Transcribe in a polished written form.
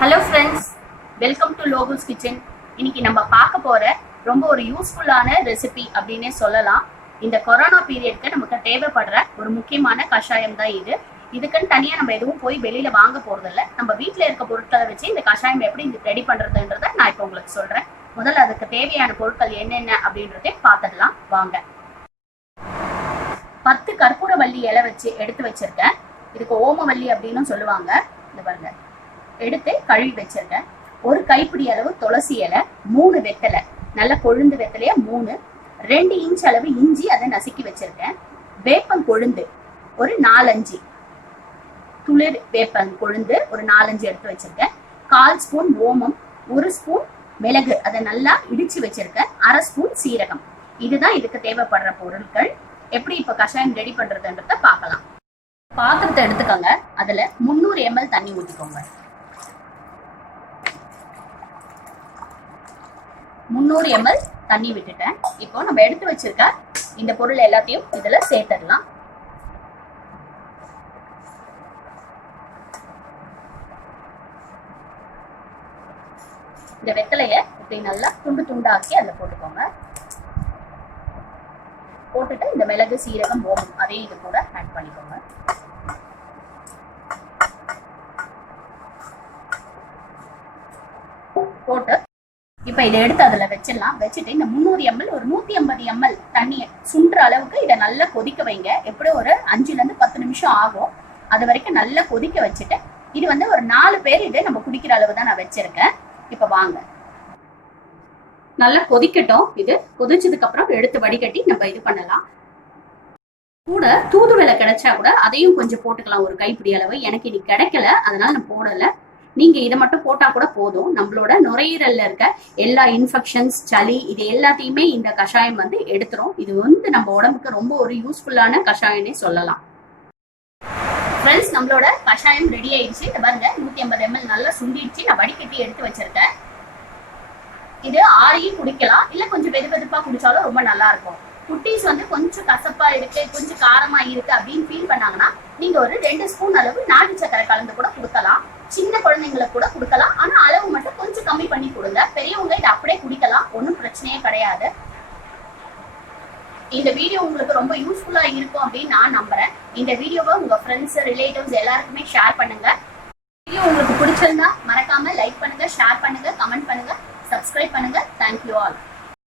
Hello friends, welcome to லோகுல்ஸ் kitchen. இன்னைக்கு நம்ம பார்க்க போற ரொம்ப ஒரு யூஸ்ஃபுல்லான ரெசிபி அப்படின்னே சொல்லலாம். இந்த கொரோனா பீரியட்க்கு நமக்கு தேவைப்படுற ஒரு முக்கியமான கஷாயம் தான் இது. இதுக்குன்னு தனியா நம்ம எதுவும் போய் வெளியில வாங்க போறது இல்லை. நம்ம வீட்டில் இருக்க பொருட்களை வச்சு இந்த கஷாயம் எப்படி ரெடி பண்றதுன்றத நான் இப்போ உங்களுக்கு சொல்றேன். முதல்ல அதுக்கு தேவையான பொருட்கள் என்னென்ன அப்படின்றதே பார்த்துடலாம் வாங்க. 10 கற்பூரவள்ளி இலை வச்சு எடுத்து வச்சிருக்கேன். இதுக்கு ஓமவல்லி அப்படின்னு சொல்லுவாங்க. இந்த பாருங்க, எடுத்து கழுவி வச்சிருக்கேன். ஒரு கைப்பிடி அளவு துளசி இலை, 3 வெத்தலை, நல்ல கொழுந்து வெத்தலையா 3, 2 இன்ச் அளவு இஞ்சி அதை நசுக்கி வச்சிருக்கேன். வேப்பம் கொழுந்து ஒரு 4-5 துளிர் வேப்பம் கொழுந்து ஒரு 4-5 எடுத்து வச்சிருக்கேன். 1/4 ஸ்பூன் ஓமம், 1 ஸ்பூன் மிளகு அதை நல்லா இடிச்சு வச்சிருக்கேன். 1/2 ஸ்பூன் சீரகம். இதுதான் இதுக்கு தேவைப்படுற பொருட்கள். எப்படி இப்ப கஷாயம் ரெடி பண்றதுன்றத பார்க்கலாம். பாத்திரத்தை எடுத்துக்கோங்க. அதுல 300 ml தண்ணி ஊற்றிக்கோங்க. 300 ml தண்ணி விட்டுட்டேன். இப்போ நம்ம எடுத்து வச்சிருக்க இந்த பொருள் எல்லாத்தையும் இதுல சேர்த்துடலாம். இந்த வெத்தலைய இப்படி நல்லா துண்டு துண்டாக்கி அதுல போட்டுக்கோங்க. போட்டுட்டு இந்த மிளகு, சீரகம், ஓமம் அதையும் இது கூட ஆட் பண்ணிக்கோங்க. போட்டு இப்ப இதை எடுத்து அதுல வச்சிடலாம். வச்சுட்டு இந்த 300 ml ஒரு 150 ml தண்ணியை சுண்டுற அளவுக்கு இதை நல்லா கொதிக்க வைங்க. எப்படி ஒரு 5 to 10 நிமிஷம் ஆகும். அது வரைக்கும் நல்லா கொதிக்க வச்சுட்டு, இது வந்து ஒரு 4 பேர் இதை நம்ம குடிக்கிற அளவு தான் நான் வச்சிருக்கேன். இப்ப வாங்க, நல்லா கொதிக்கட்டும். இது கொதிச்சதுக்கு அப்புறம் எடுத்து வடிகட்டி நம்ம இது பண்ணலாம். கூட தூதுவளை கிடைச்சா கூட அதையும் கொஞ்சம் போட்டுக்கலாம், ஒரு கைப்பிடி அளவு. எனக்கு இது கிடைக்கல, அதனால நான் போடல. நீங்க இதை மட்டும் போட்டா கூட போதும். நம்மளோட நுரையீரல்ல இருக்க எல்லா இன்ஃபெக்ஷன்ஸ், சளி இது எல்லாத்தையுமே இந்த கஷாயம் வந்து எடுத்துரும். இது வந்து நம்ம உடம்புக்கு ரொம்ப ஒரு யூஸ்ஃபுல்லான கஷாயம்னே சொல்லலாம். ஃப்ரெண்ட்ஸ், நம்மளோட கஷாயம் ரெடி ஆயிடுச்சு. இந்த பாருங்க, 150 ml நல்லா சுண்டிடுச்சு. நான் வடிகட்டி எடுத்து வச்சிருக்கேன். இது ஆறியும் குடிக்கலாம், இல்ல கொஞ்சம் வெது வெதுப்பா குடிச்சாலும் ரொம்ப நல்லா இருக்கும். குட்டீஸ் வந்து கொஞ்சம் கசப்பா இருக்கு, கொஞ்சம் காரமா இருக்கு அப்படின்னு ஃபீல் பண்ணாங்கன்னா நீங்க ஒரு 2 ஸ்பூன் அளவு நாட்டு சக்கரை கலந்து கூட கொடுக்கலாம். சின்ன குழந்தைங்களுக்கு கூட கொடுக்கலாம். ஆனா அளவு மட்டும் கொஞ்சம் கம்மி பண்ணி கொடுங்க. பெரியவங்க இதை அப்படியே குடிக்கலாம், ஒன்றும் பிரச்சனையே கிடையாது. இந்த வீடியோ உங்களுக்கு ரொம்ப யூஸ்ஃபுல்லா இருக்கும் அப்படின்னு நான் நம்புறேன். இந்த வீடியோவை உங்க ஃப்ரெண்ட்ஸ், ரிலேட்டிவ்ஸ் எல்லாருக்குமே ஷேர் பண்ணுங்க. வீடியோ உங்களுக்கு பிடிச்சிருந்தா மறக்காம லைக் பண்ணுங்க, ஷேர் பண்ணுங்க, கமெண்ட் பண்ணுங்க, சப்ஸ்கிரைப் பண்ணுங்க. Thank you all.